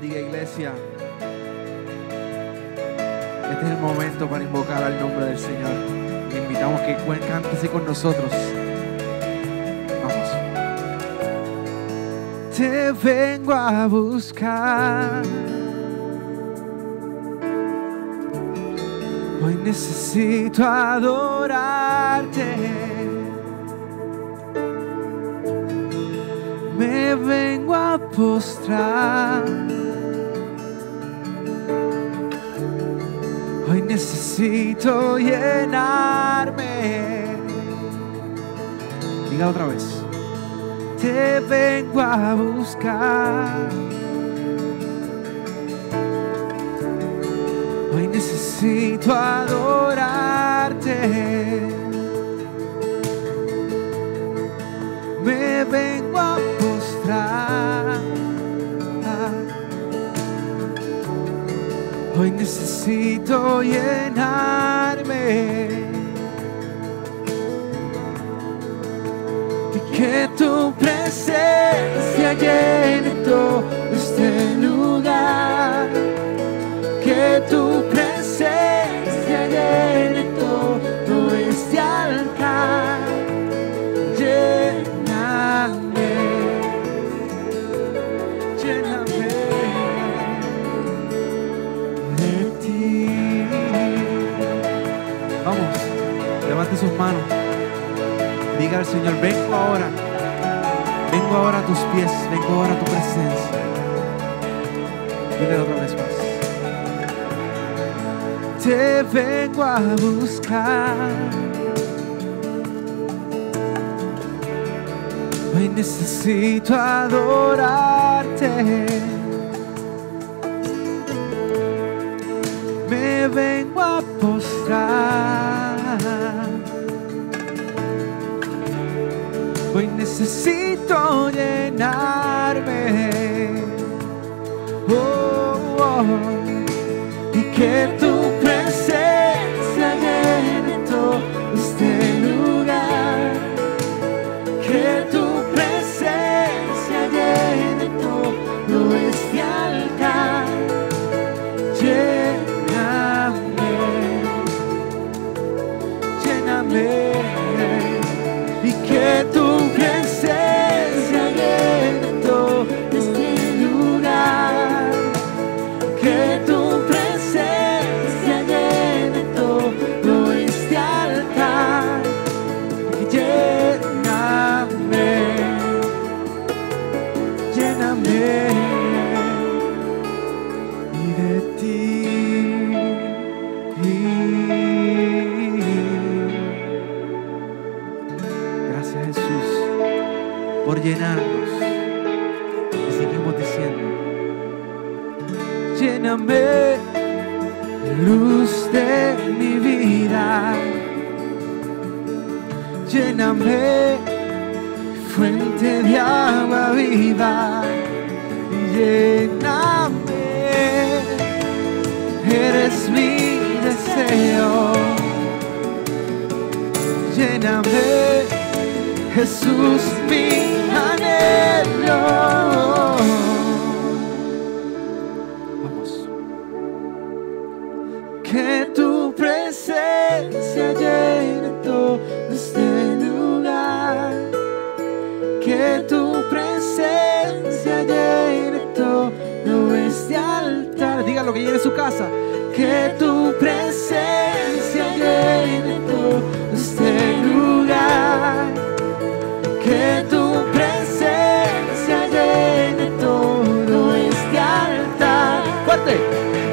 bendiga, iglesia. Este es el momento para invocar al nombre del Señor. Le invitamos que cántese con nosotros. Vamos. Te vengo a buscar. Hoy necesito adorarte. Me vengo a postrar. Hoy necesito llenarme. Diga otra vez. Te vengo a buscar. Hoy necesito adorarte. Me vengo a postrar. Hoy necesito llenarme y que tu presencia llene todo este lugar, que tu presencia llene todo este altar. Lléname, lléname de ti. Vamos, levante sus manos. Diga al Señor, vengo ahora a tus pies, vengo ahora a tu presencia. Dile otra vez más. Te vengo a buscar. Hoy necesito adorarte. Me vengo a postrar. Hoy necesito llenarme. Oh, oh. Y que tu presencia llene todo este lugar. Que tu presencia llene todo este altar. Lléname, lléname. Y que tu presencia llene todo este lugar. Que tu presencia llene todo este altar. Lléname, lléname y de ti. Gracias, Jesús, por llenarnos. Y seguimos diciendo: lléname, luz de mi vida. Lléname, fuente de agua viva. Lléname, eres mi deseo. Lléname, Jesús, mi anhelo. Vamos. Que tu presencia llene todo este lugar. Que tu presencia llene todo este altar. Diga lo que llene su casa. Que tu presencia llene todo este lugar. Que tu presencia llene todo este altar. Fuerte.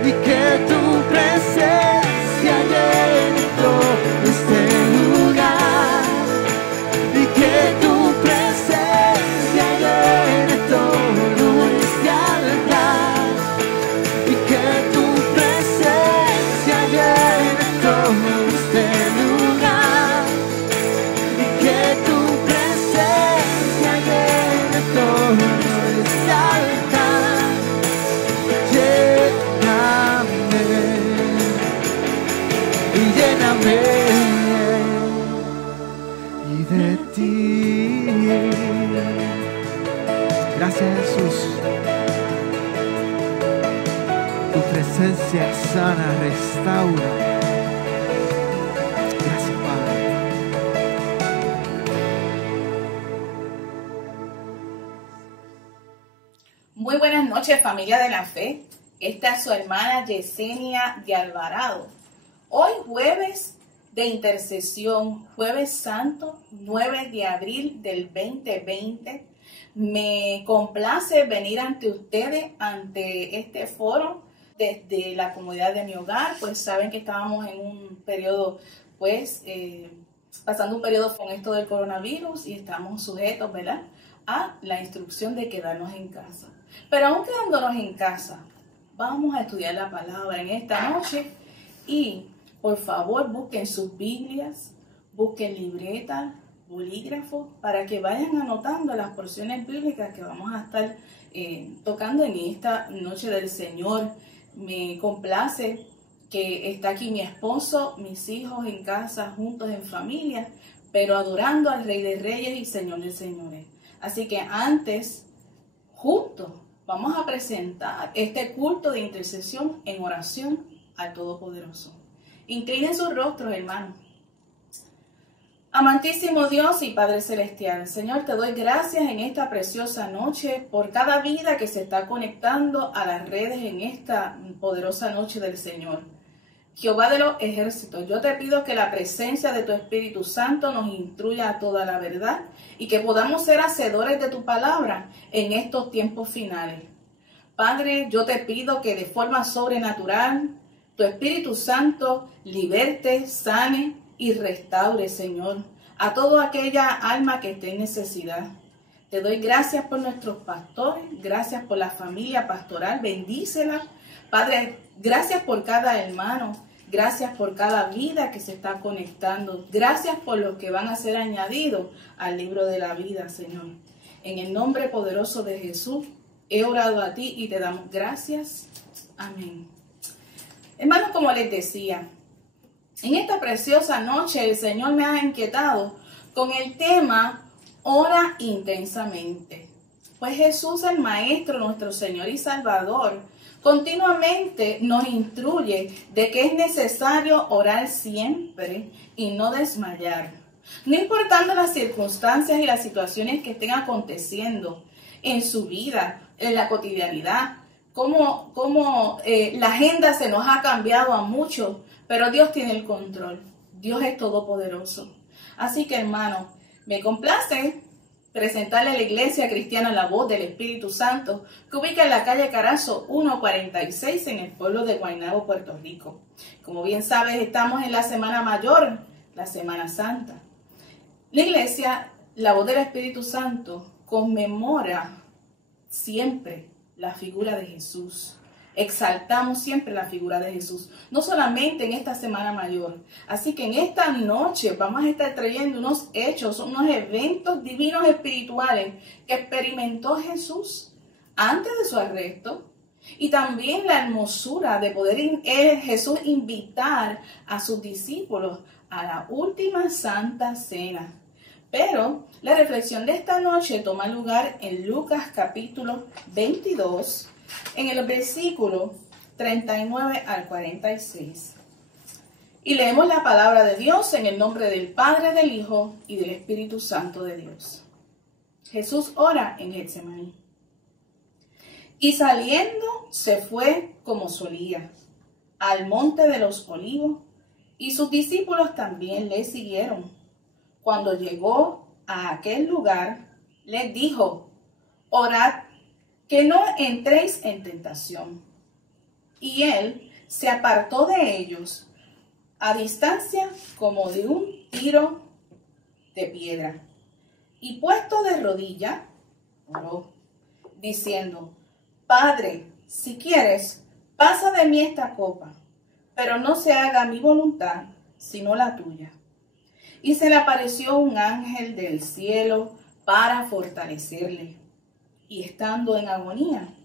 Y que tu presencia llene todo este lugar. Y que tu presencia llene todo este altar. Y que tu presencia llene todo este lugar. Y que tu presencia llene todo este altar. Lléname y de ti. Gracias, Jesús. presencia sana, restaura. Gracias, Padre. Muy buenas noches, familia de la fe. Esta es su hermana Yesenia de Alvarado. Hoy jueves de intercesión, jueves santo, 9 de abril del 2020. Me complace venir ante ustedes, ante este foro, desde la comunidad de mi hogar. Pues saben que estábamos en un periodo, pasando un periodo con esto del coronavirus y estamos sujetos, ¿verdad?, a la instrucción de quedarnos en casa. Pero aún quedándonos en casa, vamos a estudiar la palabra en esta noche y por favor busquen sus Biblias, busquen libretas, bolígrafos, para que vayan anotando las porciones bíblicas que vamos a estar tocando en esta noche del Señor. Me complace que está aquí mi esposo, mis hijos en casa, juntos en familia, pero adorando al Rey de Reyes y Señor de Señores. Así que antes, juntos, vamos a presentar este culto de intercesión en oración al Todopoderoso. Inclinen sus rostros, hermanos. Amantísimo Dios y Padre Celestial, Señor, te doy gracias en esta preciosa noche por cada vida que se está conectando a las redes en esta poderosa noche del Señor. Jehová de los ejércitos, yo te pido que la presencia de tu Espíritu Santo nos instruya a toda la verdad y que podamos ser hacedores de tu palabra en estos tiempos finales. Padre, yo te pido que de forma sobrenatural tu Espíritu Santo liberte, sane y restaure, Señor, a toda aquella alma que esté en necesidad. Te doy gracias por nuestros pastores, gracias por la familia pastoral, bendícela. Padre, gracias por cada hermano, gracias por cada vida que se está conectando, gracias por los que van a ser añadidos al libro de la vida, Señor. En el nombre poderoso de Jesús, he orado a ti y te damos gracias. Amén. Hermanos, como les decía, en esta preciosa noche el Señor me ha inquietado con el tema Ora intensamente. Pues Jesús, el Maestro, nuestro Señor y Salvador, continuamente nos instruye de que es necesario orar siempre y no desmayar. No importando las circunstancias y las situaciones que estén aconteciendo en su vida, en la cotidianidad, como la agenda se nos ha cambiado a muchos, pero Dios tiene el control. Dios es todopoderoso. Así que, hermano, me complace presentarle a la Iglesia Cristiana La Voz del Espíritu Santo, que ubica en la calle Carazo 146 en el pueblo de Guaynabo, Puerto Rico. Como bien sabes, estamos en la Semana Mayor, la Semana Santa. La Iglesia La Voz del Espíritu Santo conmemora siempre la figura de Jesús. Exaltamos siempre la figura de Jesús, no solamente en esta Semana Mayor. Así que en esta noche vamos a estar trayendo unos hechos, unos eventos divinos espirituales que experimentó Jesús antes de su arresto y también la hermosura de poder Jesús invitar a sus discípulos a la última Santa Cena. Pero la reflexión de esta noche toma lugar en Lucas capítulo 22, en el versículo 39 al 46. Y leemos la palabra de Dios en el nombre del Padre, del Hijo y del Espíritu Santo de Dios. Jesús ora en Getsemaní. Y saliendo se fue como solía, al monte de los olivos, y sus discípulos también le siguieron. Cuando llegó a aquel lugar, les dijo: orad, que no entréis en tentación. Y él se apartó de ellos a distancia como de un tiro de piedra. Y puesto de rodilla, oró, diciendo: Padre, si quieres, pasa de mí esta copa, pero no se haga mi voluntad, sino la tuya. Y se le apareció un ángel del cielo para fortalecerle. Y estando en agonía,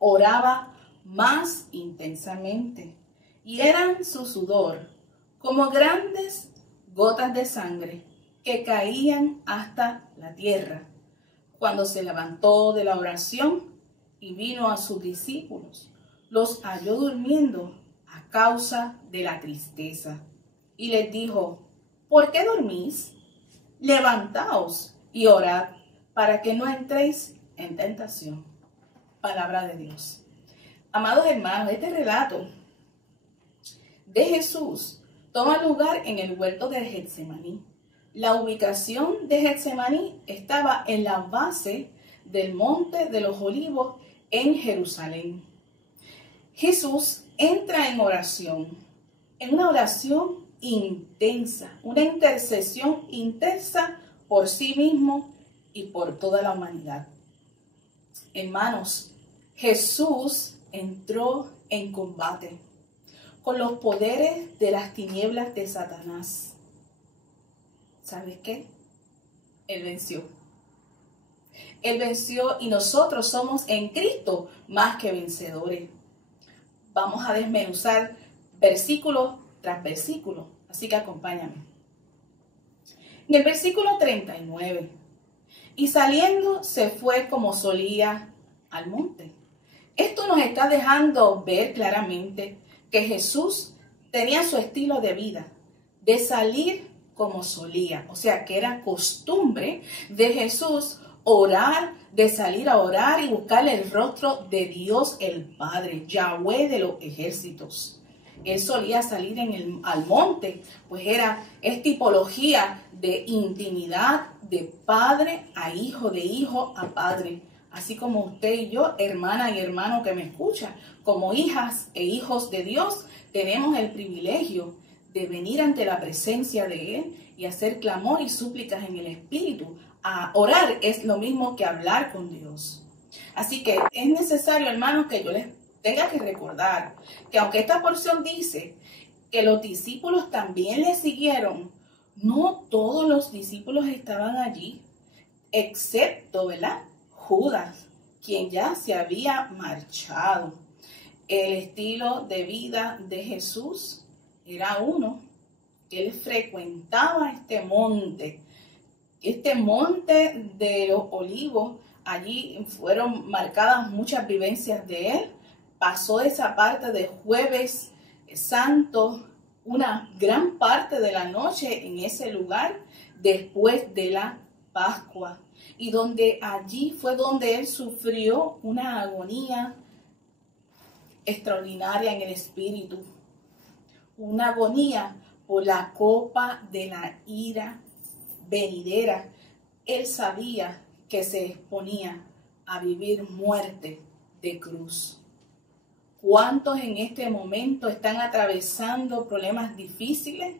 oraba más intensamente. Y eran su sudor como grandes gotas de sangre que caían hasta la tierra. Cuando se levantó de la oración y vino a sus discípulos, los halló durmiendo a causa de la tristeza. Y les dijo: ¿por qué dormís? Levantaos y orad, para que no entréis en tentación. Palabra de Dios. Amados hermanos, este relato de Jesús toma lugar en el huerto de Getsemaní. La ubicación de Getsemaní estaba en la base del Monte de los Olivos en Jerusalén. Jesús entra en oración, en una oración intensa, una intercesión intensa por sí mismo y por toda la humanidad. Hermanos, Jesús entró en combate con los poderes de las tinieblas de Satanás. ¿Sabes qué? Él venció. Él venció y nosotros somos en Cristo más que vencedores. Vamos a desmenuzar versículo tras versículo, así que acompáñame. En el versículo 39, y saliendo se fue como solía al monte. Esto nos está dejando ver claramente que Jesús tenía su estilo de vida, de salir como solía. O sea, que era costumbre de Jesús orar, de salir a orar y buscar el rostro de Dios el Padre, Yahweh de los ejércitos. Él solía salir al monte, pues es tipología de intimidad de padre a hijo, de hijo a padre. Así como usted y yo, hermana y hermano que me escucha, como hijas e hijos de Dios, tenemos el privilegio de venir ante la presencia de Él y hacer clamor y súplicas en el Espíritu. A orar es lo mismo que hablar con Dios. Así que es necesario, hermanos, que yo les tenga que recordar que aunque esta porción dice que los discípulos también le siguieron, no todos los discípulos estaban allí, excepto, ¿verdad?, Judas, quien ya se había marchado. El estilo de vida de Jesús era uno. Él frecuentaba este monte de los Olivos. Allí fueron marcadas muchas vivencias de él. Pasó esa parte de Jueves Santo, una gran parte de la noche en ese lugar después de la Pascua. Y allí fue donde él sufrió una agonía extraordinaria en el espíritu. Una agonía por la copa de la ira venidera. Él sabía que se exponía a vivir muerte de cruz. ¿Cuántos en este momento están atravesando problemas difíciles,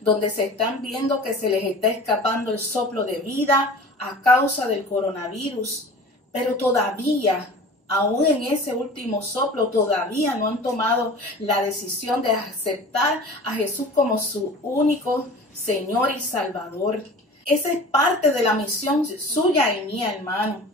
donde se están viendo que se les está escapando el soplo de vida a causa del coronavirus, pero todavía, aún en ese último soplo, todavía no han tomado la decisión de aceptar a Jesús como su único Señor y Salvador? Esa es parte de la misión suya y mía, hermano.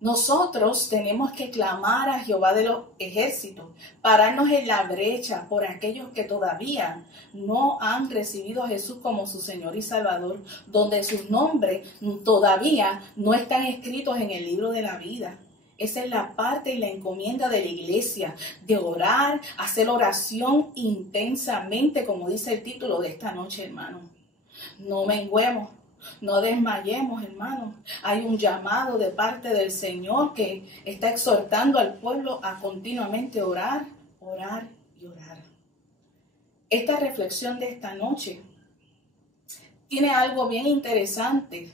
Nosotros tenemos que clamar a Jehová de los ejércitos, pararnos en la brecha por aquellos que todavía no han recibido a Jesús como su Señor y Salvador, donde sus nombres todavía no están escritos en el libro de la vida. Esa es la parte y la encomienda de la iglesia, de orar, hacer oración intensamente, como dice el título de esta noche, hermano. No menguemos. No desmayemos, hermanos. Hay un llamado de parte del Señor que está exhortando al pueblo a continuamente orar, orar y orar. Esta reflexión de esta noche tiene algo bien interesante,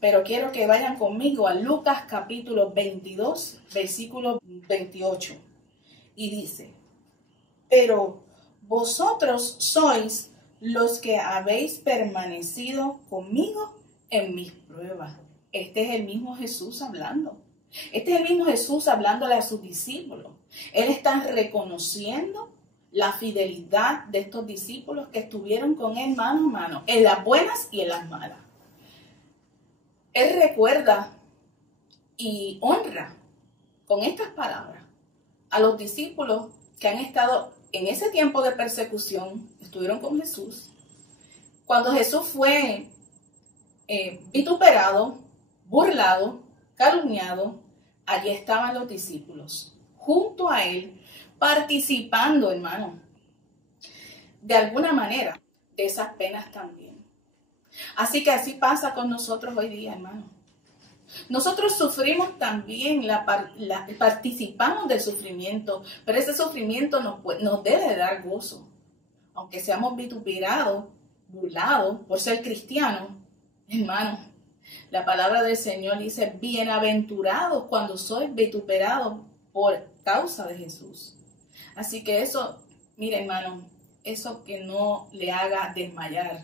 pero quiero que vayan conmigo a Lucas capítulo 22, versículo 28. Y dice: pero vosotros sois los que habéis permanecido conmigo en mis pruebas. Este es el mismo Jesús hablando. Este es el mismo Jesús hablándole a sus discípulos. Él está reconociendo la fidelidad de estos discípulos que estuvieron con él mano a mano, en las buenas y en las malas. Él recuerda y honra con estas palabras a los discípulos que han estado en ese tiempo de persecución, estuvieron con Jesús. Cuando Jesús fue vituperado, burlado, calumniado, allí estaban los discípulos, junto a él, participando, hermano, de alguna manera de esas penas también. Así que así pasa con nosotros hoy día, hermano. Nosotros sufrimos también, participamos del sufrimiento, pero ese sufrimiento nos debe dar gozo. Aunque seamos vituperados, burlados por ser cristianos, hermano, la palabra del Señor dice, bienaventurados cuando sois vituperados por causa de Jesús. Así que eso, mire hermano, eso que no le haga desmayar.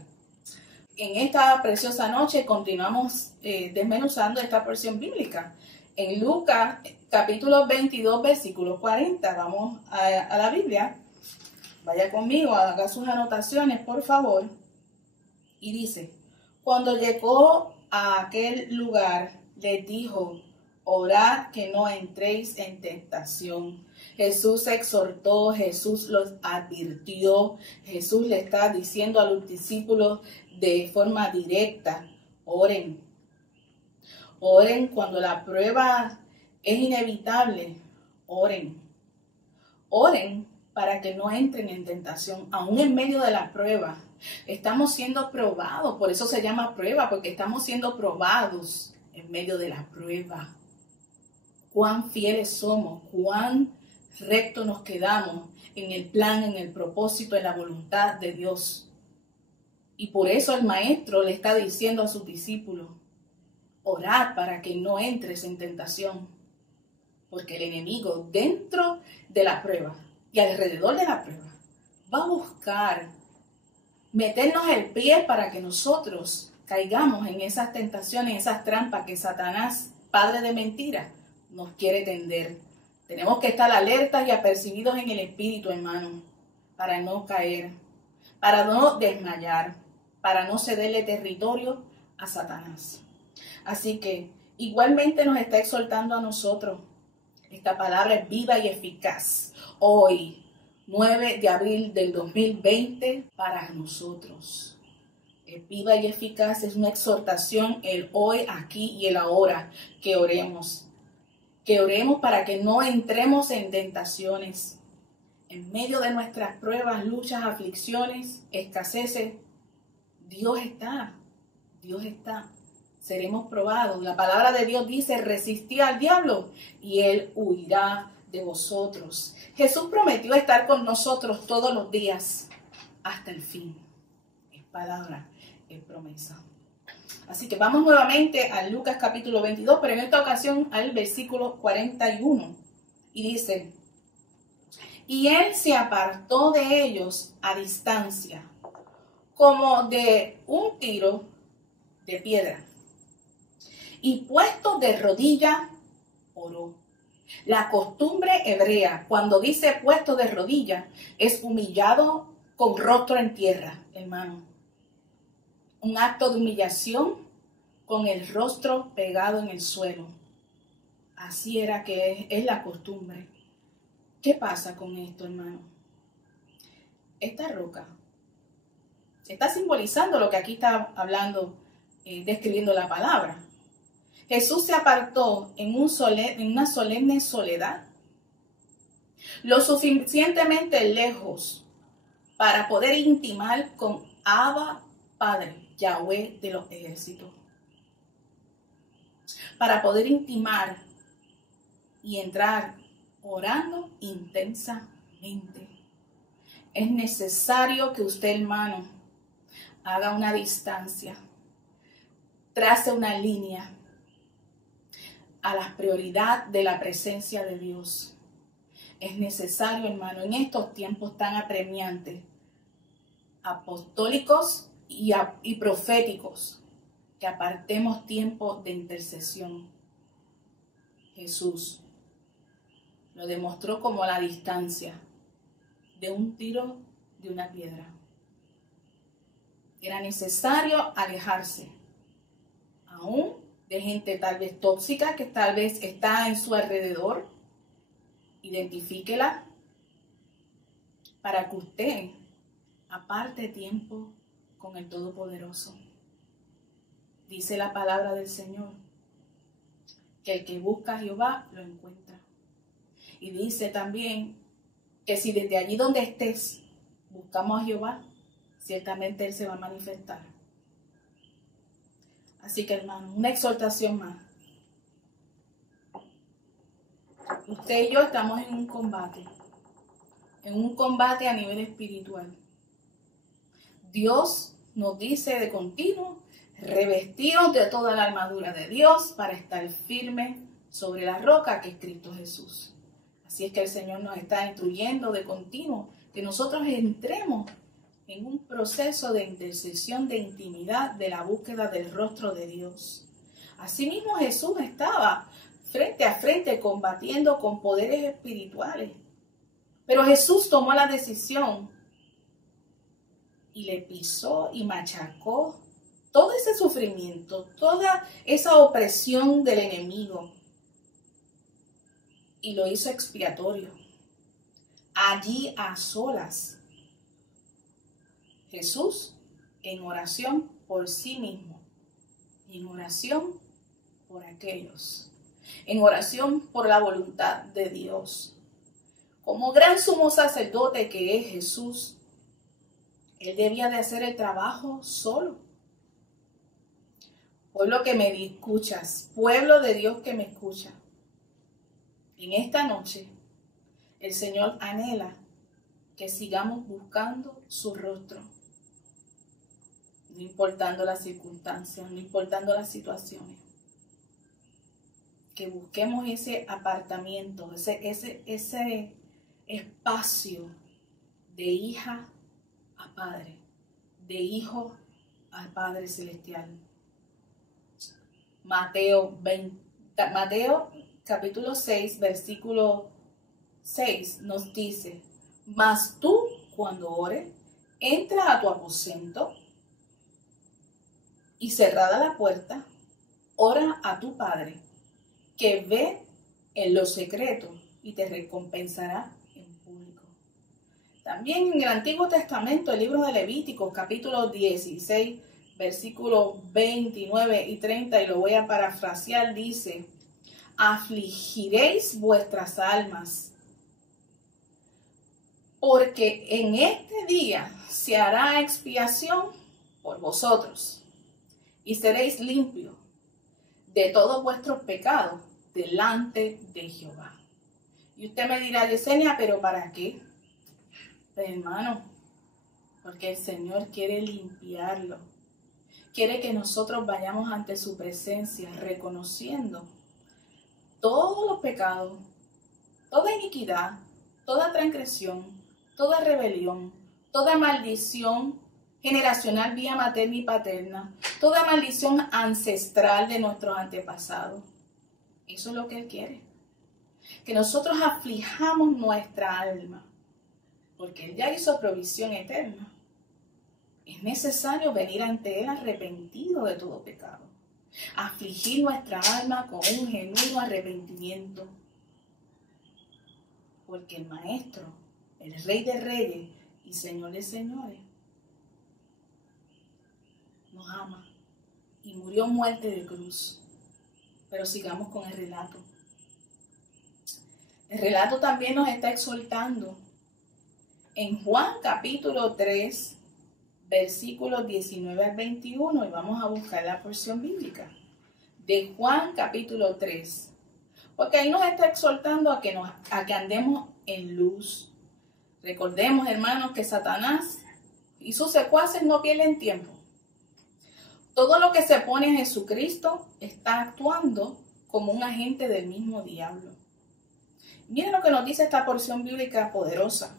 En esta preciosa noche continuamos desmenuzando esta porción bíblica. En Lucas capítulo 22, versículo 40, vamos a la Biblia. Vaya conmigo, haga sus anotaciones, por favor. Y dice, cuando llegó a aquel lugar, les dijo, orad que no entréis en tentación. Jesús exhortó, Jesús los advirtió, Jesús le está diciendo a los discípulos de forma directa, oren. Oren cuando la prueba es inevitable, oren. Oren para que no entren en tentación, aún en medio de la prueba. Estamos siendo probados, por eso se llama prueba, porque estamos siendo probados en medio de la prueba. Cuán fieles somos, cuán rectos nos quedamos en el plan, en el propósito, en la voluntad de Dios. Y por eso el maestro le está diciendo a sus discípulos, orad para que no entres en tentación, porque el enemigo dentro de la prueba y alrededor de la prueba va a buscar meternos el pie para que nosotros caigamos en esas tentaciones, en esas trampas que Satanás, padre de mentiras, nos quiere tender. Tenemos que estar alertas y apercibidos en el espíritu, hermano, para no caer, para no desmayar, para no cederle territorio a Satanás. Así que igualmente nos está exhortando a nosotros. Esta palabra es viva y eficaz. Hoy, 9 de abril del 2020, para nosotros. Es viva y eficaz, es una exhortación el hoy, aquí y el ahora, que oremos. Que oremos para que no entremos en tentaciones. En medio de nuestras pruebas, luchas, aflicciones, escaseces, Dios está. Dios está. Seremos probados. La palabra de Dios dice, resistid al diablo y él huirá de vosotros. Jesús prometió estar con nosotros todos los días hasta el fin. Es palabra, es promesa. Así que vamos nuevamente a Lucas capítulo 22, pero en esta ocasión al versículo 41. Y dice, y él se apartó de ellos a distancia, como de un tiro de piedra. Y puesto de rodilla, oró. La costumbre hebrea, cuando dice puesto de rodilla, es humillado con rostro en tierra, hermano. Un acto de humillación con el rostro pegado en el suelo. Así era que es la costumbre. ¿Qué pasa con esto, hermano? Esta roca está simbolizando lo que aquí está hablando, describiendo la palabra. Jesús se apartó en una solemne soledad, lo suficientemente lejos para poder intimar con Abba Padre, Yahweh de los ejércitos. Para poder intimar y entrar orando intensamente. Es necesario que usted, hermano, haga una distancia, trace una línea a la prioridad de la presencia de Dios. Es necesario, hermano, en estos tiempos tan apremiantes, apostólicos y proféticos, que apartemos tiempo de intercesión. Jesús lo demostró como la distancia de un tiro de una piedra. Era necesario alejarse, aún de gente tal vez tóxica que tal vez está en su alrededor. Identifíquela para que usted aparte tiempo con el Todopoderoso. Dice la palabra del Señor que el que busca a Jehová lo encuentra. Y dice también que si desde allí donde estés buscamos a Jehová, ciertamente Él se va a manifestar. Así que, hermano, una exhortación más. Usted y yo estamos en un combate a nivel espiritual. Dios nos dice de continuo, revestidos de toda la armadura de Dios para estar firmes sobre la roca que es Cristo Jesús. Así es que el Señor nos está instruyendo de continuo que nosotros entremos en un proceso de intercesión, de intimidad, de la búsqueda del rostro de Dios. Asimismo, Jesús estaba frente a frente combatiendo con poderes espirituales. Pero Jesús tomó la decisión y le pisó y machacó todo ese sufrimiento, toda esa opresión del enemigo. Y lo hizo expiatorio. Allí a solas. Jesús en oración por sí mismo. Y en oración por aquellos. En oración por la voluntad de Dios. Como gran sumo sacerdote que es Jesús, Él debía de hacer el trabajo solo. Pueblo que me escuchas, pueblo de Dios que me escucha. En esta noche, el Señor anhela que sigamos buscando su rostro. No importando las circunstancias, no importando las situaciones. Que busquemos ese apartamiento, ese espacio de hija a padre, de hijo al Padre Celestial. Mateo capítulo 6, versículo 6 nos dice, mas tú cuando ores, entra a tu aposento y cerrada la puerta, ora a tu Padre, que ve en lo secreto y te recompensará en público. También en el Antiguo Testamento, el libro de Levítico, capítulo 16, versículos 29 y 30, y lo voy a parafrasear, dice, afligiréis vuestras almas, porque en este día se hará expiación por vosotros, y seréis limpios de todos vuestros pecados delante de Jehová. Y usted me dirá, Yesenia, ¿pero para qué? Pues, hermano, porque el Señor quiere limpiarlo. Quiere que nosotros vayamos ante su presencia reconociendo todos los pecados, toda iniquidad, toda transgresión, toda rebelión, toda maldición generacional vía materna y paterna, toda maldición ancestral de nuestros antepasados. Eso es lo que Él quiere. Que nosotros aflijamos nuestra alma, porque Él ya hizo provisión eterna. Es necesario venir ante Él arrepentido de todo pecado. Afligir nuestra alma con un genuino arrepentimiento. Porque el Maestro, el Rey de Reyes y Señor de Señores, nos ama y murió muerte de cruz. Pero sigamos con el relato. El relato también nos está exhortando. En Juan capítulo 3, versículos 19 al 21, y vamos a buscar la porción bíblica de Juan capítulo 3, porque ahí nos está exhortando a que andemos en luz. Recordemos, hermanos, que Satanás y sus secuaces no pierden tiempo. Todo lo que se opone a Jesucristo está actuando como un agente del mismo diablo. Miren lo que nos dice esta porción bíblica poderosa.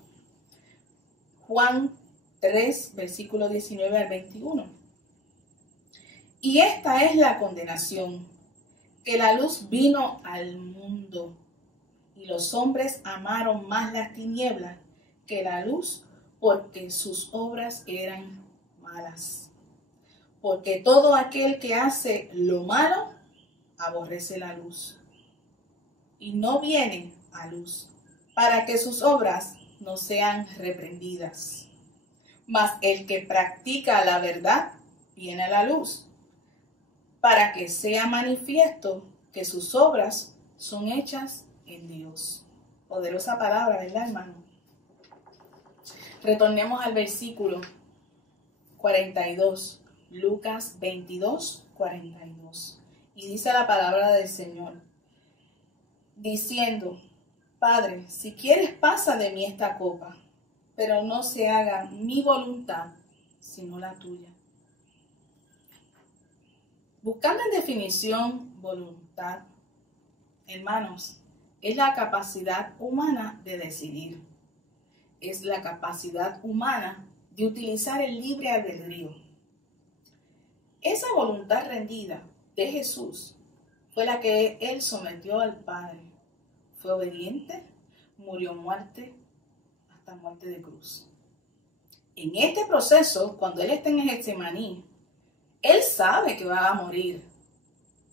Juan 3, versículo 19 al 21. Y esta es la condenación, que la luz vino al mundo, y los hombres amaron más las tinieblas que la luz, porque sus obras eran malas. Porque todo aquel que hace lo malo, aborrece la luz, y no viene a luz, para que sus obras no sean reprendidas. Mas el que practica la verdad viene a la luz, para que sea manifiesto que sus obras son hechas en Dios. Poderosa palabra, ¿verdad, hermano? Retornemos al versículo 42, Lucas 22, 42. Y dice la palabra del Señor, diciendo, Padre, si quieres pasa de mí esta copa, pero no se haga mi voluntad, sino la tuya. Buscando en definición voluntad, hermanos, es la capacidad humana de decidir. Es la capacidad humana de utilizar el libre albedrío. Esa voluntad rendida de Jesús fue la que Él sometió al Padre. Fue obediente, murió muerte, hasta muerte de cruz. En este proceso, cuando Él está en Getsemaní, Él sabe que va a morir.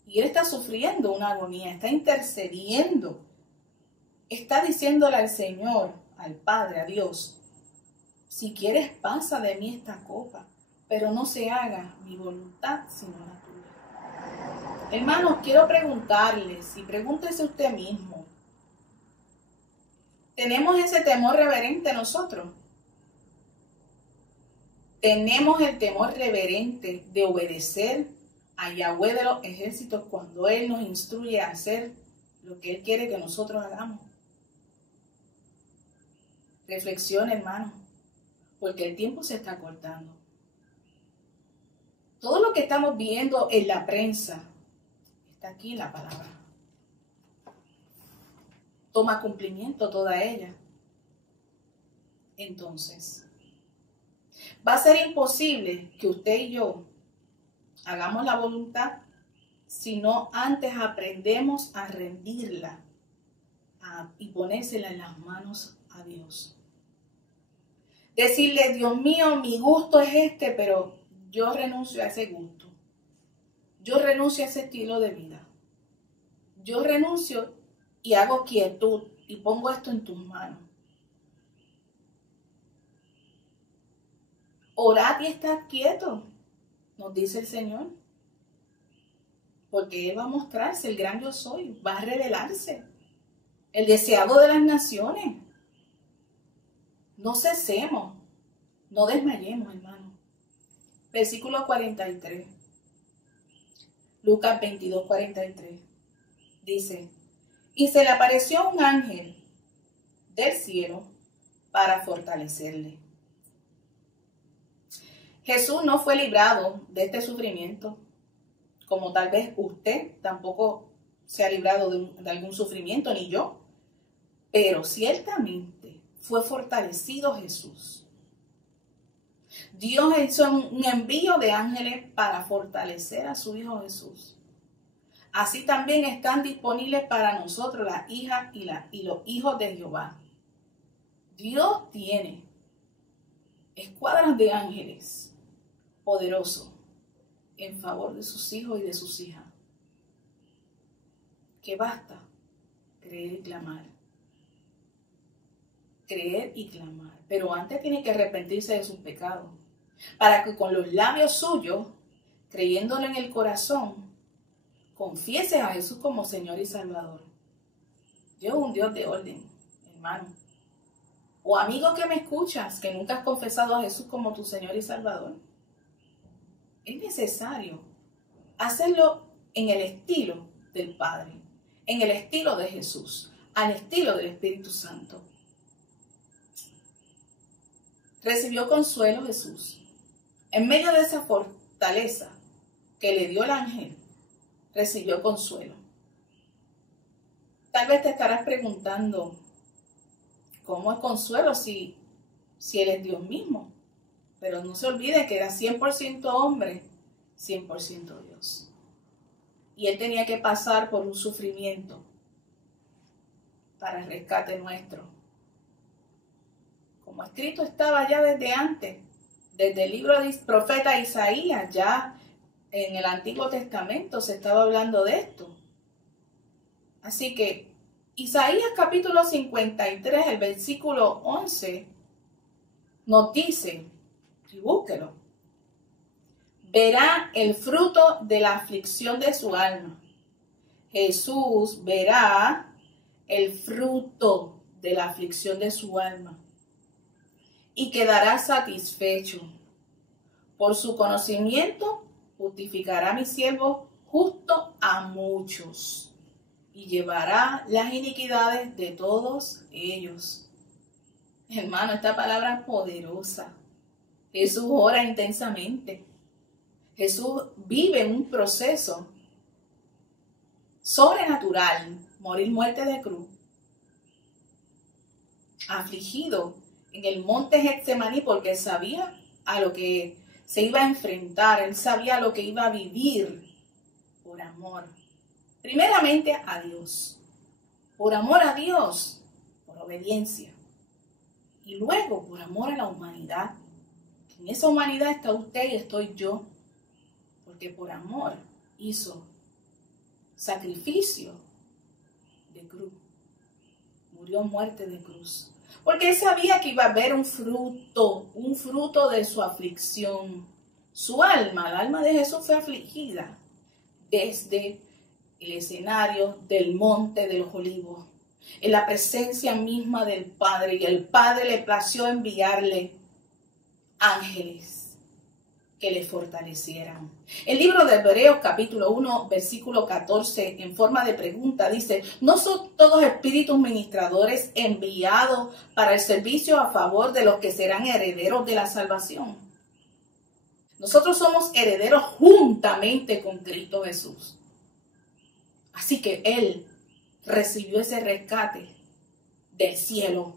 Y Él está sufriendo una agonía, está intercediendo. Está diciéndole al Señor, al Padre, a Dios, si quieres pasa de mí esta copa, pero no se haga mi voluntad sino la tuya. Hermanos, quiero preguntarles, y pregúntese usted mismo, ¿tenemos ese temor reverente nosotros? ¿Tenemos el temor reverente de obedecer a Yahweh de los ejércitos cuando Él nos instruye a hacer lo que Él quiere que nosotros hagamos? Reflexiona, hermano, porque el tiempo se está cortando. Todo lo que estamos viendo en la prensa está aquí en la palabra. Toma cumplimiento toda ella. Entonces, va a ser imposible que usted y yo hagamos la voluntad si no antes aprendemos a rendirla y ponérsela en las manos a Dios. Decirle, Dios mío, mi gusto es este, pero yo renuncio a ese gusto. Yo renuncio a ese estilo de vida. Yo renuncio y hago quietud y pongo esto en tus manos. Orad y estad quietos, nos dice el Señor. Porque Él va a mostrarse, el gran yo soy, va a revelarse. El deseado de las naciones. No cesemos, no desmayemos, hermano. Versículo 43. Lucas 22, 43. Dice, y se le apareció un ángel del cielo para fortalecerle. Jesús no fue librado de este sufrimiento, como tal vez usted tampoco se ha librado de algún sufrimiento, ni yo. Pero ciertamente fue fortalecido Jesús. Dios hizo un envío de ángeles para fortalecer a su Hijo Jesús. Así también están disponibles para nosotros las hijas y los hijos de Jehová. Dios tiene escuadras de ángeles poderosos en favor de sus hijos y de sus hijas. Que basta creer y clamar. Creer y clamar. Pero antes tiene que arrepentirse de sus pecados. Para que con los labios suyos, creyéndolo en el corazón, confieses a Jesús como Señor y Salvador. Dios es un Dios de orden, hermano. O amigo que me escuchas, que nunca has confesado a Jesús como tu Señor y Salvador. Es necesario hacerlo en el estilo del Padre, en el estilo de Jesús, al estilo del Espíritu Santo. Recibió consuelo Jesús. En medio de esa fortaleza que le dio el ángel, recibió consuelo. Tal vez te estarás preguntando, ¿cómo es consuelo si Él es Dios mismo? Pero no se olvide que era 100% hombre, 100% Dios. Y Él tenía que pasar por un sufrimiento para el rescate nuestro. Como escrito estaba ya desde antes, desde el libro del profeta Isaías, ya en el Antiguo Testamento se estaba hablando de esto. Así que Isaías capítulo 53, el versículo 11, nos dice, y búsquelo, verá el fruto de la aflicción de su alma. Jesús verá el fruto de la aflicción de su alma. y quedará satisfecho. Por su conocimiento justificará a mi siervo justo a muchos y llevará las iniquidades de todos ellos. Hermano, esta palabra es poderosa. Jesús ora intensamente. Jesús vive en un proceso sobrenatural, morir muerte de cruz, afligido en el monte Getsemaní porque sabía a lo que se iba a enfrentar, él sabía lo que iba a vivir por amor, primeramente a Dios, por amor a Dios, por obediencia, y luego por amor a la humanidad. En esa humanidad está usted y estoy yo, porque por amor hizo sacrificio de cruz, murió muerte de cruz, porque él sabía que iba a haber un fruto de su aflicción. Su alma, el alma de Jesús fue afligida desde el escenario del monte de los olivos, en la presencia misma del Padre, y el Padre le plació enviarle ángeles que le fortalecieran. El libro de Hebreos capítulo 1 versículo 14 en forma de pregunta dice: ¿no son todos espíritus ministradores enviados para el servicio a favor de los que serán herederos de la salvación? Nosotros somos herederos juntamente con Cristo Jesús. Así que Él recibió ese rescate del cielo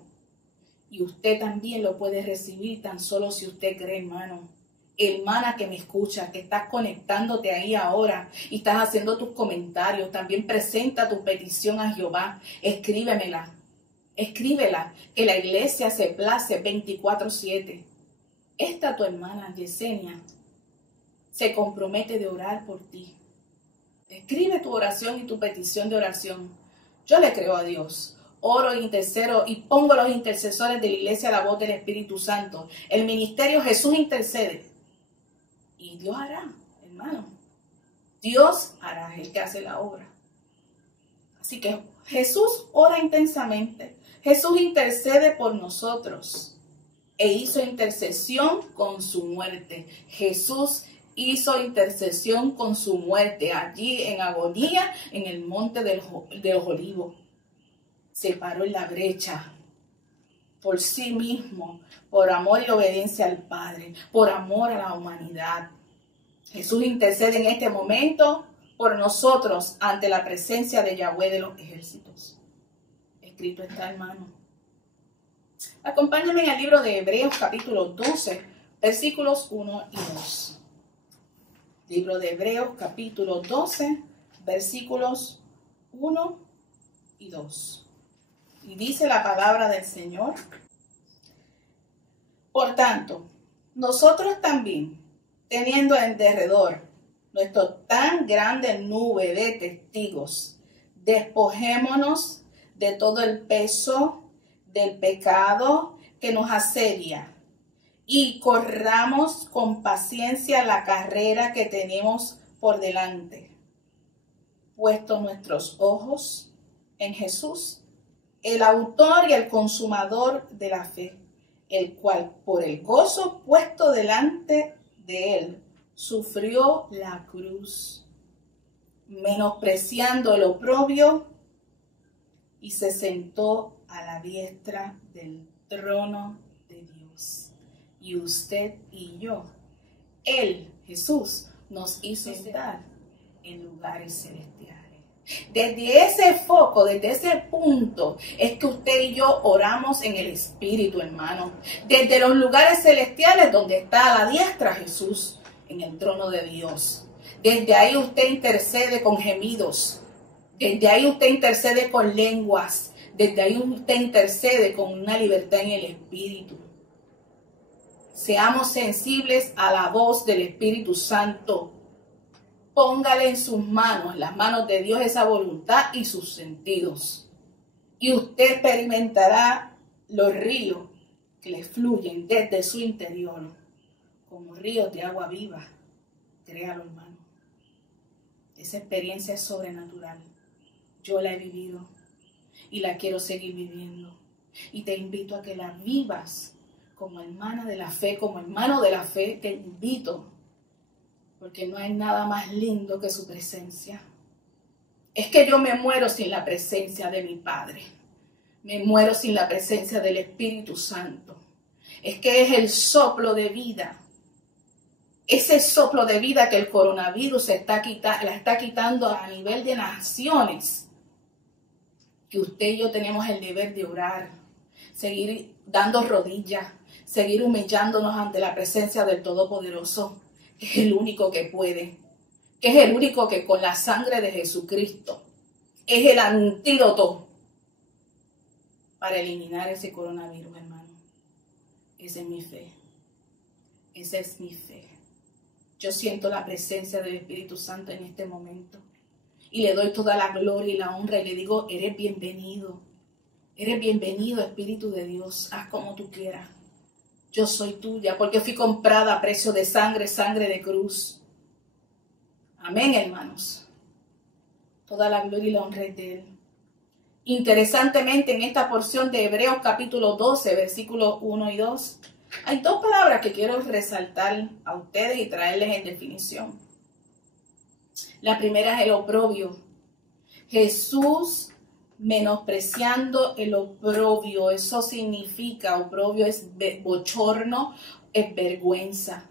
y usted también lo puede recibir tan solo si usted cree, hermano. Hermana que me escucha, que estás conectándote ahí ahora y estás haciendo tus comentarios, también presenta tu petición a Jehová, escríbela, que la iglesia se place 24/7. Esta tu hermana Yesenia se compromete de orar por ti. Escribe tu oración y tu petición de oración. Yo le creo a Dios. Oro e intercedo y pongo los intercesores de la iglesia a la voz del Espíritu Santo. El ministerio Jesús intercede. Y Dios hará, hermano. Dios hará, es el que hace la obra. Así que Jesús ora intensamente. Jesús intercede por nosotros. E hizo intercesión con su muerte. Jesús hizo intercesión con su muerte allí en agonía en el monte de los olivos. Se paró en la brecha por sí mismo, por amor y obediencia al Padre, por amor a la humanidad. Jesús intercede en este momento por nosotros ante la presencia de Yahweh de los ejércitos. Escrito está, hermano. Acompáñame en el libro de Hebreos capítulo 12, versículos 1 y 2. Libro de Hebreos capítulo 12, versículos 1 y 2. Y dice la palabra del Señor: por tanto, nosotros también, teniendo en derredor nuestra tan grande nube de testigos, despojémonos de todo el peso del pecado que nos asedia y corramos con paciencia la carrera que tenemos por delante, puesto nuestros ojos en Jesús, el autor y el consumador de la fe, el cual por el gozo puesto delante de él sufrió la cruz, menospreciando el oprobio, y se sentó a la diestra del trono de Dios. Y usted y yo, Él, Jesús, nos hizo estar en lugares celestiales. Desde ese foco, desde ese punto, es que usted y yo oramos en el Espíritu, hermano. Desde los lugares celestiales donde está a la diestra Jesús, en el trono de Dios. Desde ahí usted intercede con gemidos. Desde ahí usted intercede con lenguas. Desde ahí usted intercede con una libertad en el Espíritu. Seamos sensibles a la voz del Espíritu Santo. Póngale en sus manos, en las manos de Dios, esa voluntad y sus sentidos. Y usted experimentará los ríos que le fluyen desde su interior, como ríos de agua viva. Créalo, hermano. Esa experiencia es sobrenatural. Yo la he vivido y la quiero seguir viviendo. Y te invito a que la vivas como hermana de la fe, como hermano de la fe, te invito, porque no hay nada más lindo que su presencia. Es que yo me muero sin la presencia de mi Padre. Me muero sin la presencia del Espíritu Santo. Es que es el soplo de vida. Ese soplo de vida que el coronavirus la está quitando a nivel de naciones. Que usted y yo tenemos el deber de orar, seguir dando rodillas, seguir humillándonos ante la presencia del Todopoderoso, que es el único que puede, que es el único que con la sangre de Jesucristo es el antídoto para eliminar ese coronavirus, hermano. Esa es mi fe. Esa es mi fe. Yo siento la presencia del Espíritu Santo en este momento. Y le doy toda la gloria y la honra y le digo, eres bienvenido. Eres bienvenido, Espíritu de Dios. Haz como tú quieras. Yo soy tuya porque fui comprada a precio de sangre, sangre de cruz. Amén, hermanos. Toda la gloria y la honra es de Él. Interesantemente, en esta porción de Hebreos capítulo 12, versículos 1 y 2, hay dos palabras que quiero resaltar a ustedes y traerles en definición. La primera es el oprobio. Jesús menospreciando el oprobio. Eso significa, oprobio es bochorno, es vergüenza.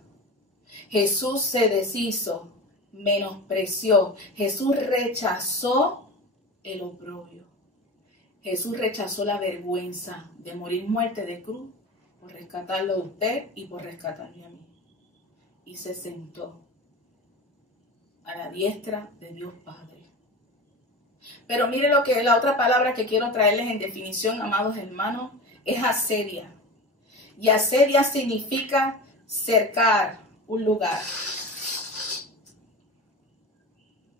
Jesús se deshizo, menospreció. Jesús rechazó el oprobio. Jesús rechazó la vergüenza de morir muerte de cruz por rescatarlo a usted y por rescatarme a mí. Y se sentó a la diestra de Dios Padre. Pero mire lo que la otra palabra que quiero traerles en definición, amados hermanos, es asedia. Y asedia significa cercar un lugar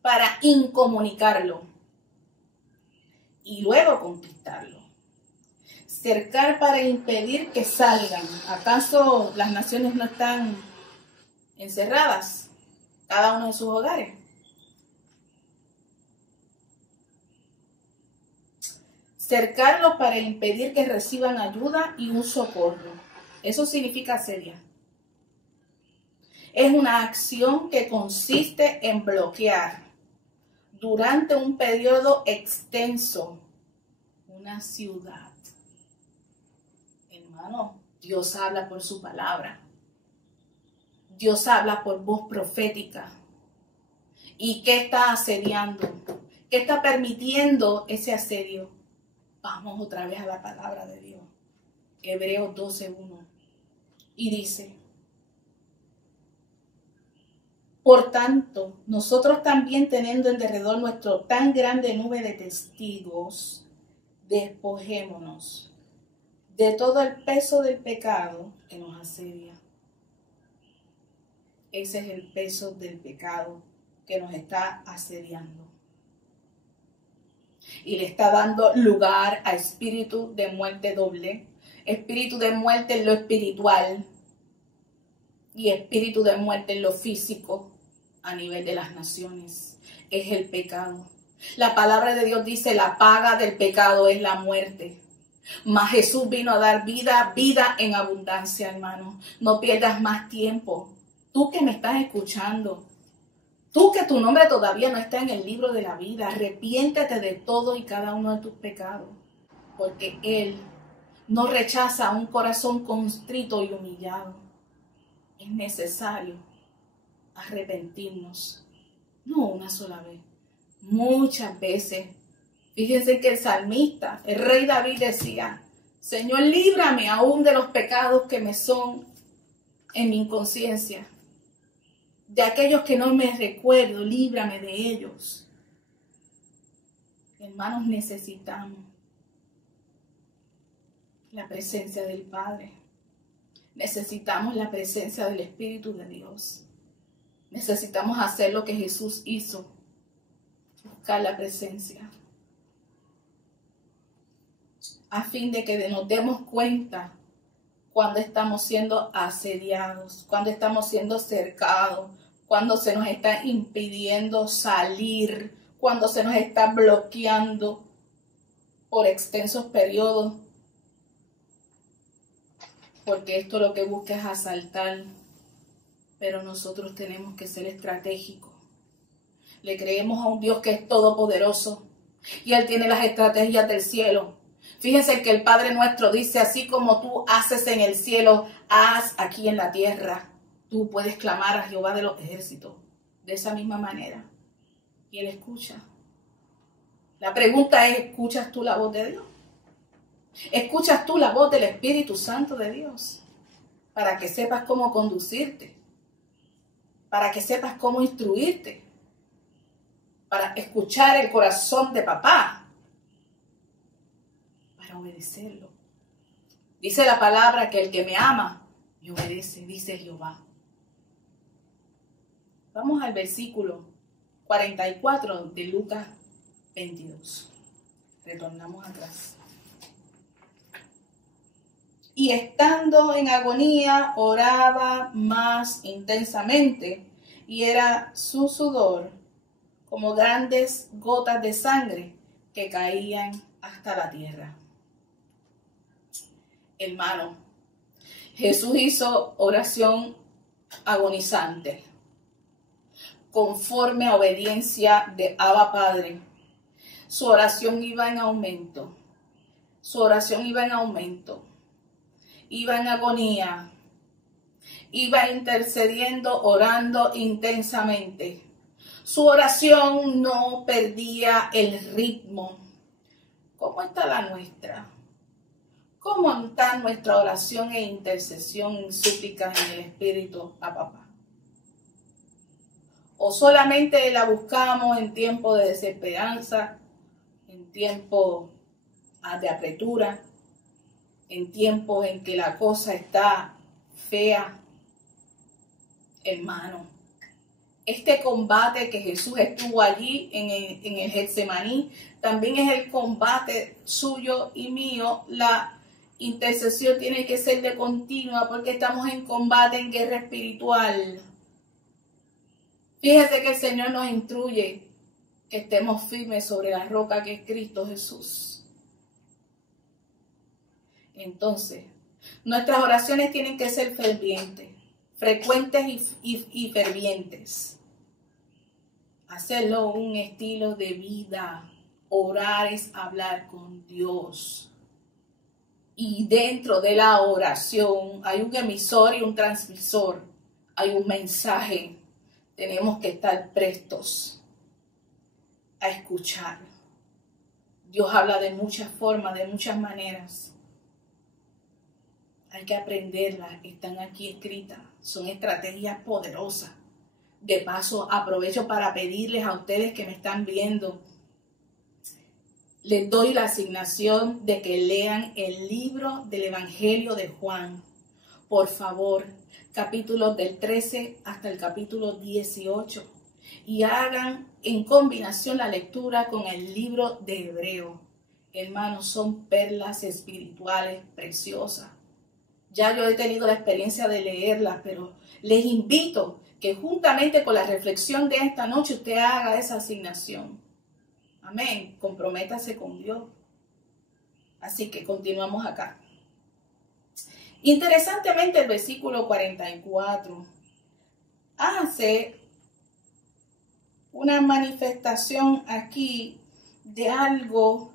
para incomunicarlo y luego conquistarlo. Cercar para impedir que salgan. ¿Acaso las naciones no están encerradas? Cada uno en sus hogares. Cercarlos para impedir que reciban ayuda y un socorro. Eso significa asedia. Es una acción que consiste en bloquear durante un periodo extenso una ciudad. Hermano, Dios habla por su palabra. Dios habla por voz profética. ¿Y qué está asediando? ¿Qué está permitiendo ese asedio? Vamos otra vez a la palabra de Dios. Hebreos 12:1. Y dice: por tanto, nosotros también teniendo en derredor nuestro tan grande nube de testigos, despojémonos de todo el peso del pecado que nos asedia. Ese es el peso del pecado que nos está asediando. Y le está dando lugar a espíritu de muerte doble, espíritu de muerte en lo espiritual y espíritu de muerte en lo físico a nivel de las naciones. Es el pecado. La palabra de Dios dice: la paga del pecado es la muerte. Mas Jesús vino a dar vida, vida en abundancia, hermano. No pierdas más tiempo. Tú que me estás escuchando, tú que tu nombre todavía no está en el libro de la vida, arrepiéntete de todo y cada uno de tus pecados, porque Él no rechaza un corazón contrito y humillado. Es necesario arrepentirnos, no una sola vez, muchas veces. Fíjense que el salmista, el rey David decía: Señor, líbrame aún de los pecados que me son en mi inconsciencia. De aquellos que no me recuerdo, líbrame de ellos. Hermanos, necesitamos la presencia del Padre. Necesitamos la presencia del Espíritu de Dios. Necesitamos hacer lo que Jesús hizo, buscar la presencia, a fin de que nos demos cuenta cuando estamos siendo asediados, cuando estamos siendo cercados, cuando se nos está impidiendo salir, cuando se nos está bloqueando por extensos periodos. porque esto lo que busca es asaltar, pero nosotros tenemos que ser estratégicos. Le creemos a un Dios que es todopoderoso y Él tiene las estrategias del cielo. Fíjense que el Padre nuestro dice, así como tú haces en el cielo, haz aquí en la tierra. Tú puedes clamar a Jehová de los ejércitos de esa misma manera. Y Él escucha. La pregunta es, ¿escuchas tú la voz de Dios? ¿Escuchas tú la voz del Espíritu Santo de Dios? Para que sepas cómo conducirte. Para que sepas cómo instruirte. Para escuchar el corazón de papá. Para obedecerlo. Dice la palabra que el que me ama, me obedece, dice Jehová. Vamos al versículo 44 de Lucas 22. Retornamos atrás. Y estando en agonía, oraba más intensamente, y era su sudor como grandes gotas de sangre que caían hasta la tierra. Hermano, Jesús hizo oración agonizante, conforme a obediencia de Abba Padre. Su oración iba en aumento. Su oración iba en aumento. Iba en agonía. Iba intercediendo, orando intensamente. Su oración no perdía el ritmo. ¿Cómo está la nuestra? ¿Cómo está nuestra oración e intercesión en súplicas en el Espíritu a papá? ¿O solamente la buscamos en tiempo de desesperanza, en tiempo de apretura, en tiempos en que la cosa está fea? Hermano, este combate que Jesús estuvo allí en el Getsemaní, también es el combate suyo y mío. La intercesión tiene que ser de continua porque estamos en combate, en guerra espiritual. Fíjese que el Señor nos instruye que estemos firmes sobre la roca que es Cristo Jesús. Entonces, nuestras oraciones tienen que ser fervientes, frecuentes y fervientes. Hacerlo un estilo de vida. Orar es hablar con Dios. Y dentro de la oración hay un emisor y un transmisor. Hay un mensaje. Tenemos que estar prestos a escuchar. Dios habla de muchas formas, de muchas maneras. Hay que aprenderlas. Están aquí escritas. Son estrategias poderosas. De paso, aprovecho para pedirles a ustedes que me están viendo. Les doy la asignación de que lean el libro del Evangelio de Juan. Por favor, capítulos del 13 hasta el capítulo 18. Y hagan en combinación la lectura con el libro de Hebreo. Hermanos, son perlas espirituales preciosas. Ya yo he tenido la experiencia de leerlas, pero les invito que juntamente con la reflexión de esta noche usted haga esa asignación. Amén. Comprométase con Dios. Así que continuamos acá. Interesantemente, el versículo 44 hace una manifestación aquí de algo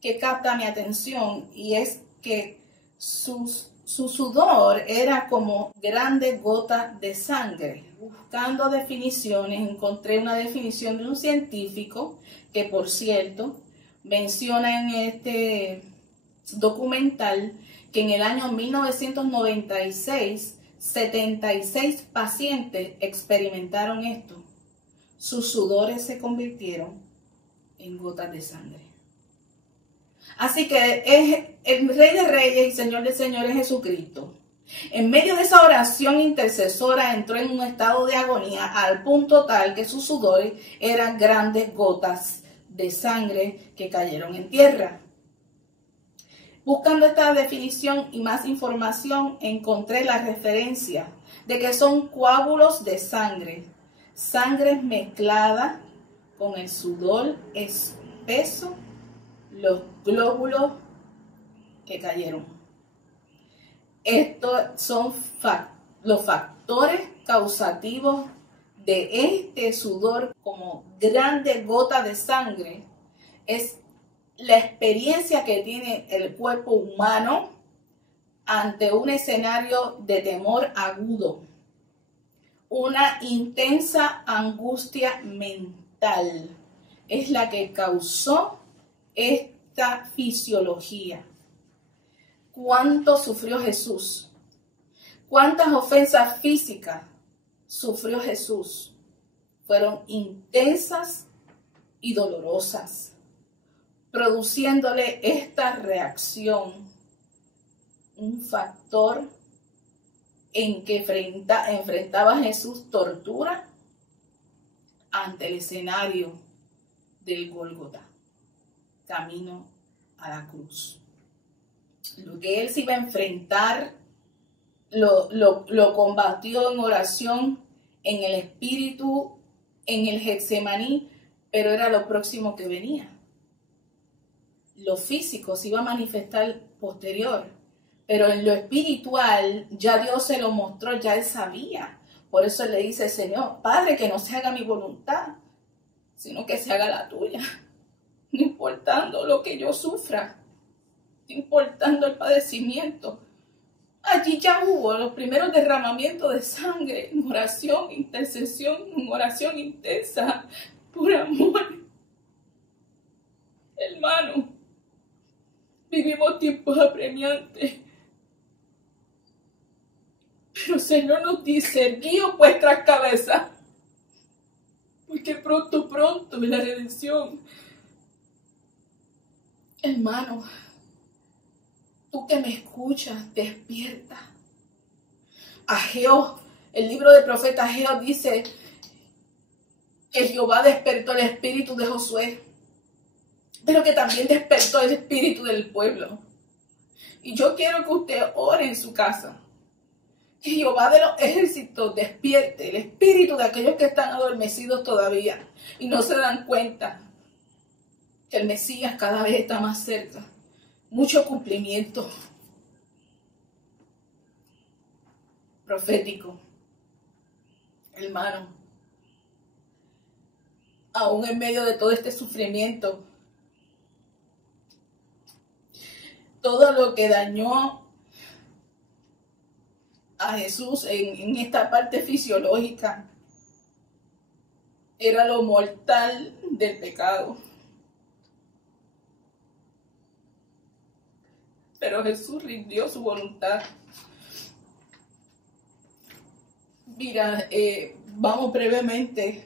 que capta mi atención, y es que su sudor era como grandes gotas de sangre. Buscando definiciones, encontré una definición de un científico que, por cierto, menciona en este documental que en el año 1996, 76 pacientes experimentaron esto. Sus sudores se convirtieron en gotas de sangre. Así que es el Rey de Reyes y Señor de Señores Jesucristo. En medio de esa oración intercesora entró en un estado de agonía al punto tal que sus sudores eran grandes gotas de sangre que cayeron en tierra. Buscando esta definición y más información, encontré la referencia de que son coágulos de sangre, sangre mezclada con el sudor espeso, los glóbulos que cayeron. Estos son los factores causativos de este sudor como grandes gotas de sangre. Es la experiencia que tiene el cuerpo humano ante un escenario de temor agudo, una intensa angustia mental. Es la que causó esta fisiología. ¿Cuánto sufrió Jesús? ¿Cuántas ofensas físicas sufrió Jesús? Fueron intensas y dolorosas, produciéndole esta reacción, un factor en que enfrentaba a Jesús tortura ante el escenario del Gólgota, camino a la cruz. Lo que él se iba a enfrentar, lo combatió en oración, en el espíritu, en el Getsemaní, pero era lo próximo que venía. Lo físico se iba a manifestar posterior, pero en lo espiritual ya Dios se lo mostró, ya él sabía. Por eso le dice, Señor, Padre, que no se haga mi voluntad, sino que se haga la tuya, no importando lo que yo sufra, no importando el padecimiento. Allí ya hubo los primeros derramamientos de sangre, en oración, intercesión, en oración intensa, por amor. Hermano, vivimos tiempos apremiantes, pero el Señor nos dice, erguíos vuestras cabezas, porque pronto es la redención. Hermano, tú que me escuchas, despierta. Ageo, el libro del profeta Ageo dice que Jehová despertó el espíritu de Josué, pero que también despertó el espíritu del pueblo. Y yo quiero que usted ore en su casa, que Jehová de los ejércitos despierte el espíritu de aquellos que están adormecidos todavía y no se dan cuenta que el Mesías cada vez está más cerca. Mucho cumplimiento profético. Hermano, aún en medio de todo este sufrimiento, todo lo que dañó a Jesús en esta parte fisiológica era lo mortal del pecado. Pero Jesús rindió su voluntad. Mira, vamos brevemente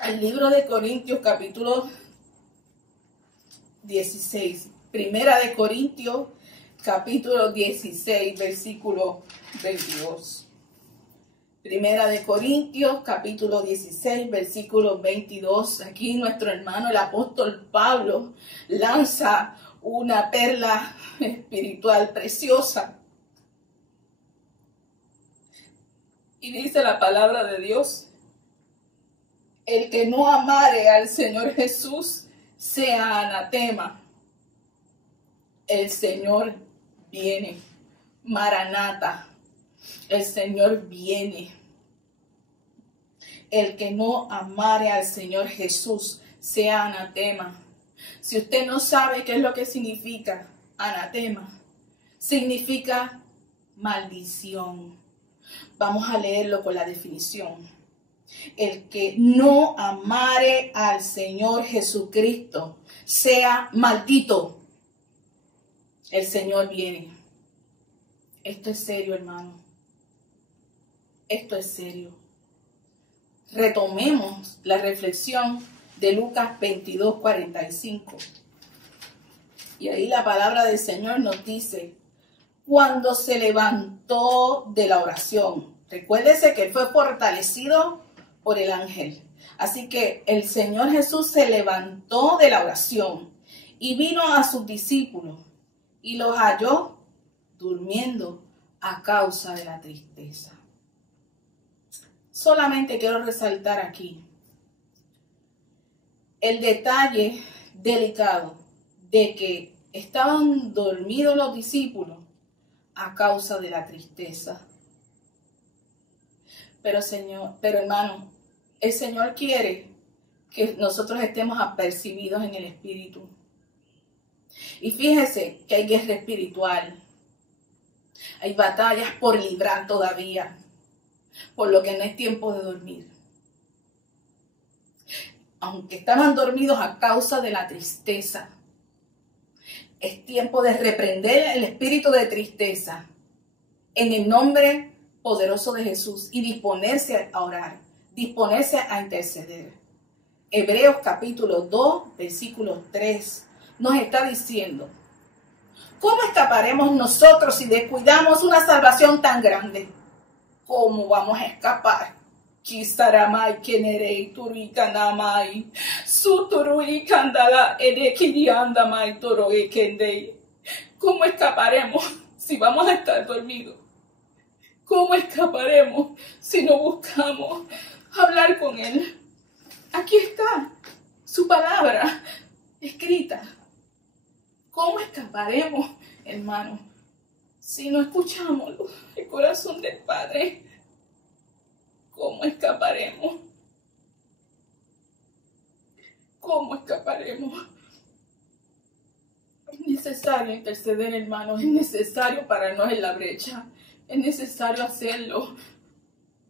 al libro de Corintios, capítulo 16. Primera de Corintios, capítulo 16, versículo 22. Primera de Corintios, capítulo 16, versículo 22. Aquí nuestro hermano, el apóstol Pablo, lanza una perla espiritual preciosa. Y dice la palabra de Dios: el que no amare al Señor Jesús sea anatema. El Señor viene. Maranata. El Señor viene. El que no amare al Señor Jesús sea anatema. Si usted no sabe qué es lo que significa anatema, significa maldición. Vamos a leerlo con la definición. El que no amare al Señor Jesucristo sea maldito. El Señor viene. Esto es serio, hermano. Esto es serio. Retomemos la reflexión de Lucas 22:45. Y ahí la palabra del Señor nos dice: cuando se levantó de la oración. Recuérdese que fue fortalecido por el ángel. Así que el Señor Jesús se levantó de la oración y vino a sus discípulos y los halló durmiendo a causa de la tristeza. Solamente quiero resaltar aquí el detalle delicado de que estaban dormidos los discípulos, a causa de la tristeza. Pero hermano, el Señor quiere que nosotros estemos apercibidos en el Espíritu. Y fíjese que hay guerra espiritual. Hay batallas por librar todavía, por lo que no es tiempo de dormir. Aunque estaban dormidos a causa de la tristeza, es tiempo de reprender el espíritu de tristeza en el nombre poderoso de Jesús y disponerse a orar, disponerse a interceder. Hebreos capítulo 2, versículo 3 nos está diciendo: ¿cómo escaparemos nosotros si descuidamos una salvación tan grande? ¿Cómo vamos a escapar? Kisaramai kenerei turikanamai suturui kandala edekiriandamai toroe kendei. ¿Cómo escaparemos si vamos a estar dormidos? ¿Cómo escaparemos si no buscamos hablar con Él? Aquí está su palabra escrita. ¿Cómo escaparemos, hermano, si no escuchamos el corazón del Padre? ¿Cómo escaparemos? ¿Cómo escaparemos? Es necesario interceder, hermanos. Es necesario pararnos en la brecha. Es necesario hacerlo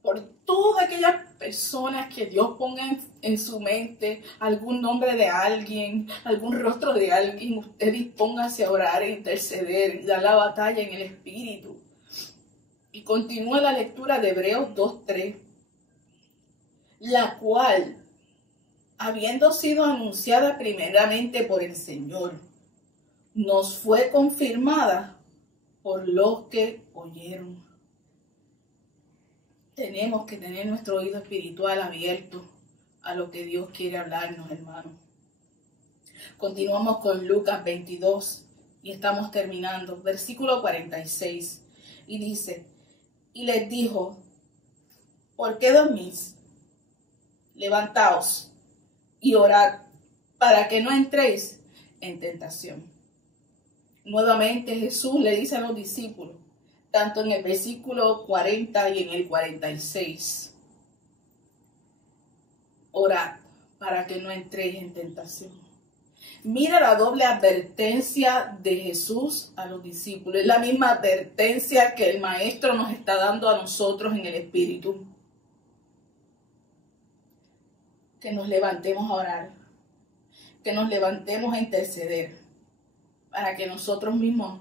por todas aquellas personas que Dios ponga en su mente, algún nombre de alguien, algún rostro de alguien. Usted dispóngase a orar e interceder y dar la batalla en el Espíritu. Y continúa la lectura de Hebreos 2:3, la cual, habiendo sido anunciada primeramente por el Señor, nos fue confirmada por los que oyeron. Tenemos que tener nuestro oído espiritual abierto a lo que Dios quiere hablarnos, hermanos. Continuamos con Lucas 22 y estamos terminando. Versículo 46. Y dice: y les dijo: ¿por qué dormís? Levantaos y orad para que no entréis en tentación. Nuevamente Jesús le dice a los discípulos, tanto en el versículo 40 y en el 46. Orad para que no entréis en tentación. Mira la doble advertencia de Jesús a los discípulos. Es la misma advertencia que el Maestro nos está dando a nosotros en el Espíritu. Que nos levantemos a orar. Que nos levantemos a interceder. Para que nosotros mismos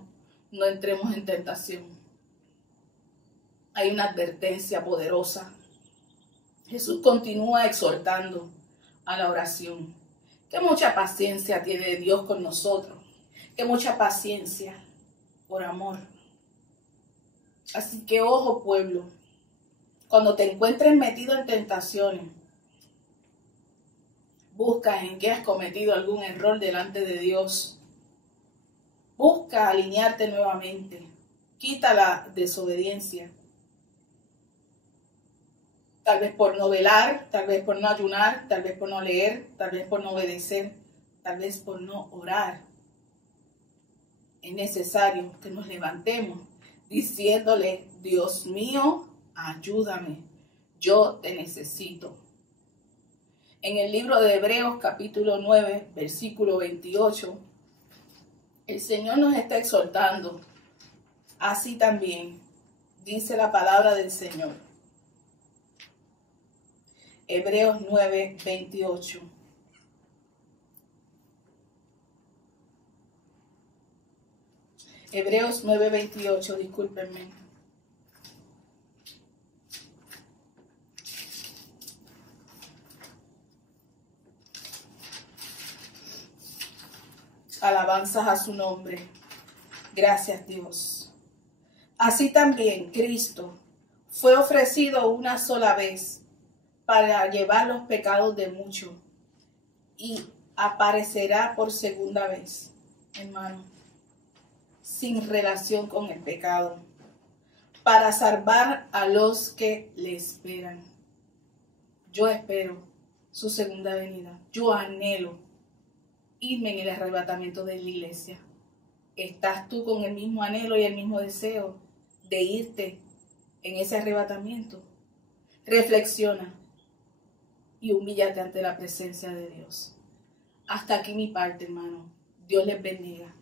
no entremos en tentación. Hay una advertencia poderosa. Jesús continúa exhortando a la oración. Que mucha paciencia tiene Dios con nosotros. Que mucha paciencia por amor. Así que ojo, pueblo. Cuando te encuentres metido en tentaciones, busca en que has cometido algún error delante de Dios. Busca alinearte nuevamente. Quita la desobediencia. Tal vez por no velar, tal vez por no ayunar, tal vez por no leer, tal vez por no obedecer, tal vez por no orar. Es necesario que nos levantemos diciéndole: Dios mío, ayúdame, yo te necesito. En el libro de Hebreos capítulo 9, versículo 28, el Señor nos está exhortando. Así también dice la palabra del Señor. Hebreos 9, 28. Hebreos 9, 28, discúlpenme. Alabanzas a su nombre. Gracias, Dios. Así también Cristo fue ofrecido una sola vez para llevar los pecados de muchos y aparecerá por segunda vez, hermano, sin relación con el pecado, para salvar a los que le esperan. Yo espero su segunda venida. Yo anhelo irme en el arrebatamiento de la iglesia. ¿Estás tú con el mismo anhelo y el mismo deseo de irte en ese arrebatamiento? Reflexiona y humíllate ante la presencia de Dios. Hasta aquí mi parte, hermano. Dios les bendiga.